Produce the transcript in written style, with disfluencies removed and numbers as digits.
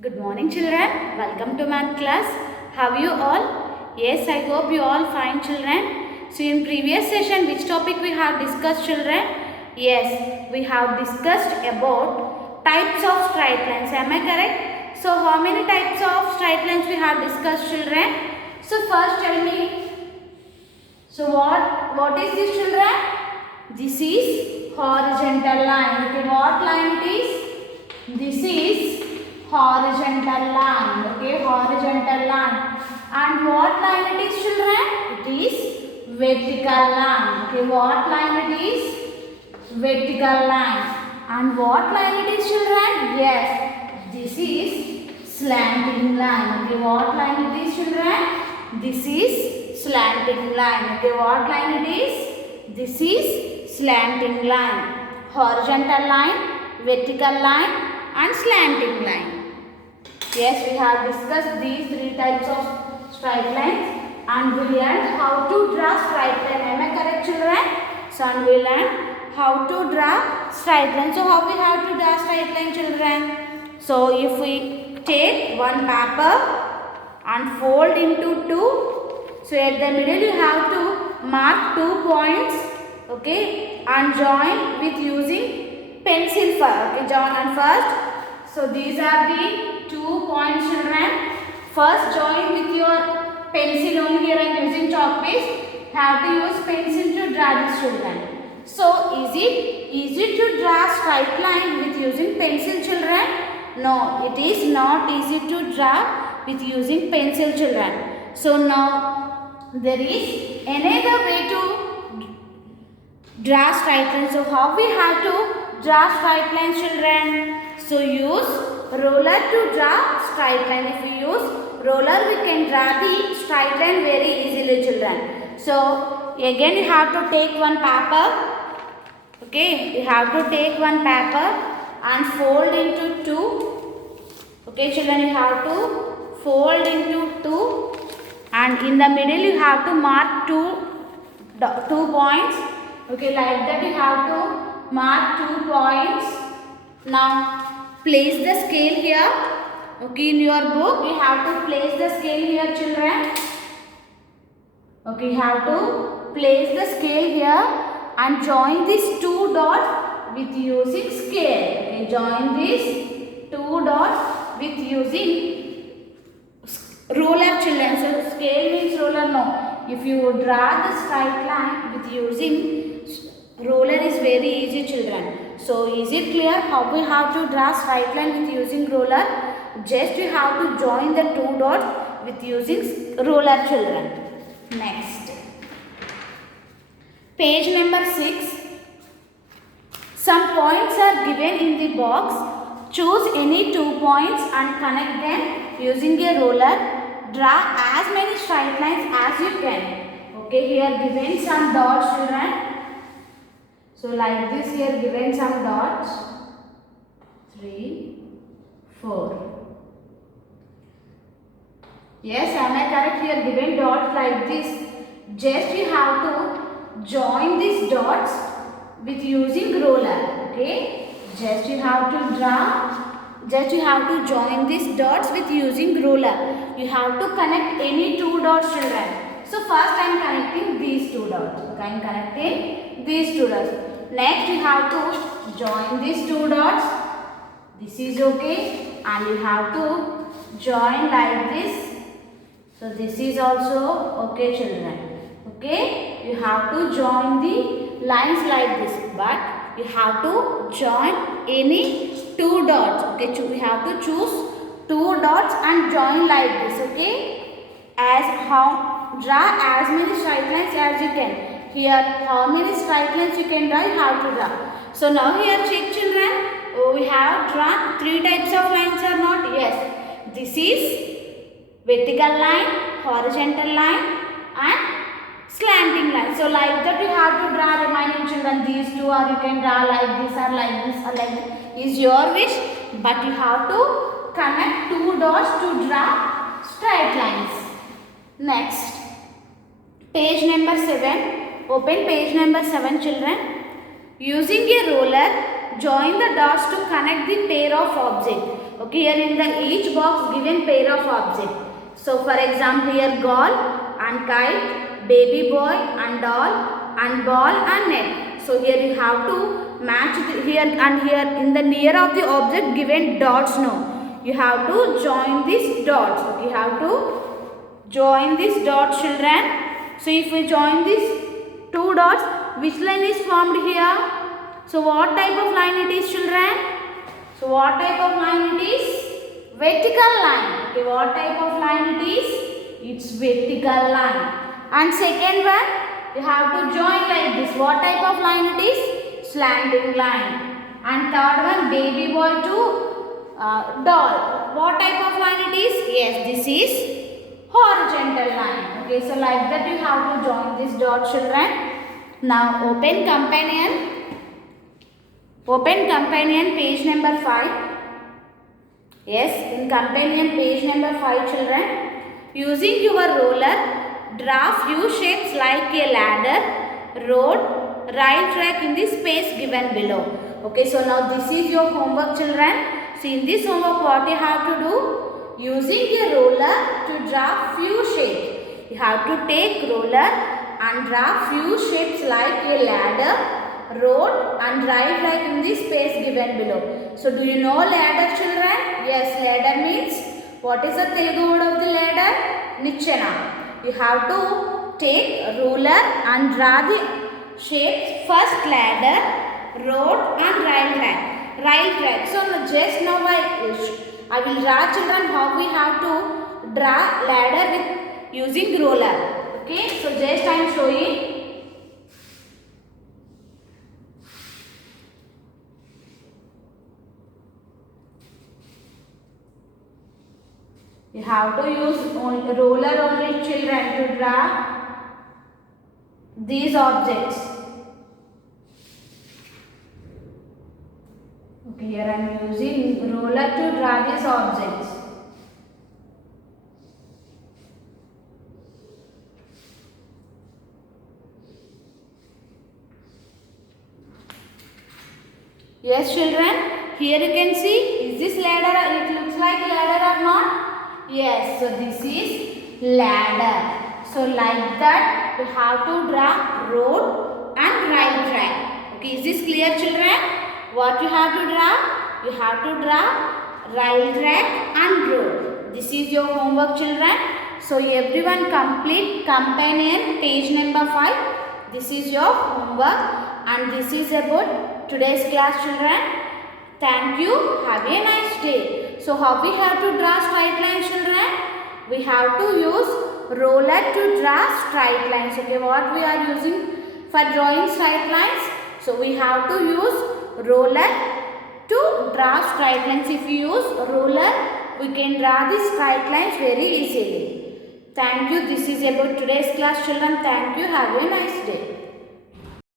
Good morning children. Welcome to math class. How are you all? Yes, I hope you all fine children. So in previous session which topic we have discussed children? Yes, we have discussed about types of straight lines. Am I correct? So how many types of straight lines we have discussed children? So first tell me. So what is this children? This is horizontal line. Okay, what line it is? This is horizontal line. Okay, horizontal line. And what line it is children? It is vertical line. Okay, what line it is? Vertical line. And what line it is children? Yes, this is slanting line. Okay, what line it is children? This is slanting line. Okay, what line it is? This is slanting line. Horizontal line, vertical line and slanting line. Yes, we have discussed these three types of straight lines and we learned how to draw straight line. Am I correct children? So and we learned how to draw straight line. So how we have to draw straight line children? So if we take one paper and fold into two. So at the middle you have to mark 2 points, okay, and join with using pencil first. Okay, join and first. So these are the 2 points children. First join with your pencil only. Here I am using chalk paste. Have to use pencil to draw this children. So is it easy to draw straight line with using pencil children? No, it is not easy to draw with using pencil children. So now there is another way to draw straight lines. So how we have to draw straight lines children? So use roller to draw straight line. If we use roller we can draw the straight line very easily children. So again you have to take one paper. Okay, you have to take one paper and fold into two. Okay children, you have to fold into two and in the middle you have to mark two points. Okay, like that you have to mark 2 points. Now place the scale here. Okay, in your book you have to place the scale here children. Okay, you have to place the scale here and join these 2 dots with using scale. Okay, join these 2 dots with using roller children. So scale means roller, no. If you draw the straight line with using roller is very easy children. So is it clear how we have to draw straight line with using roller? Just you have to join the 2 dots with using roller children. Next. Page number 6. Some points are given in the box. Choose any 2 points and connect them using a roller. Draw as many straight lines as you can. Okay, here given some dots children. So like this here given some dots. 3, 4. Yes, am I correct? Here given dots like this. Just you have to join these dots with using roller. Okay, just you have to draw. Just you have to join these dots with using roller. You have to connect any 2 dots children. So first I am connecting these 2 dots. Okay, I am connecting these 2 dots. Next you have to join these 2 dots. This is okay. And you have to join like this. So this is also okay children. Okay. You have to join the lines like this. But you have to join any 2 dots. Okay. We have to choose 2 dots and join like this. Okay. Draw as many straight lines as you can. Here how many straight lines you can draw, you have to draw. So now here check children. We have drawn 3 types of lines or not? Yes. This is vertical line, horizontal line and slanting line. So like that you have to draw remaining children. These 2 or you can draw like this or like this or like this. Is your wish. But you have to connect 2 dots to draw straight lines. Next. Page number 7. Open page number 7 children. Using a roller, join the dots to connect the pair of objects. Okay, here in the each box given pair of objects. So for example, here doll and kite, baby boy and doll, and ball and net. So here you have to match here and here in the near of the object given dots. No, you have to join these dots. You have to join these dots, children. So if we join these two dots, which line is formed here? So what type of line it is, children? So what type of line it is? Vertical line. Okay, what type of line it is? It's vertical line. And second one, you have to join like this. What type of line it is? Slanting line. And third one, baby boy to doll. What type of line it is? Yes, this is horizontal line. Okay, so like that you have to join this dot, children. Now open companion. Open companion page number 5. Yes, in companion page number 5, children. Using your roller, draw few shapes like a ladder, road, rail track in the space given below. Okay, so now this is your homework, children. So in this homework, what you have to do? Using a roller to draw few shapes. You have to take roller and draw few shapes like a ladder, road and rail track in the space given below. So do you know ladder, children? Yes, ladder means, what is the Telugu word of the ladder? Nichana. You have to take a ruler and draw the shapes, first ladder, road and rail track. Rail track. So just now I will draw, children, how we have to draw ladder with using roller. Okay, so just I am showing. You have to use roller only, children, to draw these objects. Okay, here I am using roller to draw these objects. Yes, children, here you can see, is this ladder? It looks like ladder or not? Yes, so this is ladder. So like that we have to draw road and rail track. Okay, is this clear, children? What you have to draw? You have to draw rail track and road. This is your homework, children. So everyone complete companion page number 5. This is your homework and this is about today's class, children. Thank you. Have a nice day. So how we have to draw straight lines, children? We have to use roller to draw straight lines. Okay, what we are using for drawing straight lines? So we have to use roller to draw straight lines. If you use roller, we can draw the straight lines very easily. Thank you. This is about today's class, children. Thank you. Have a nice day.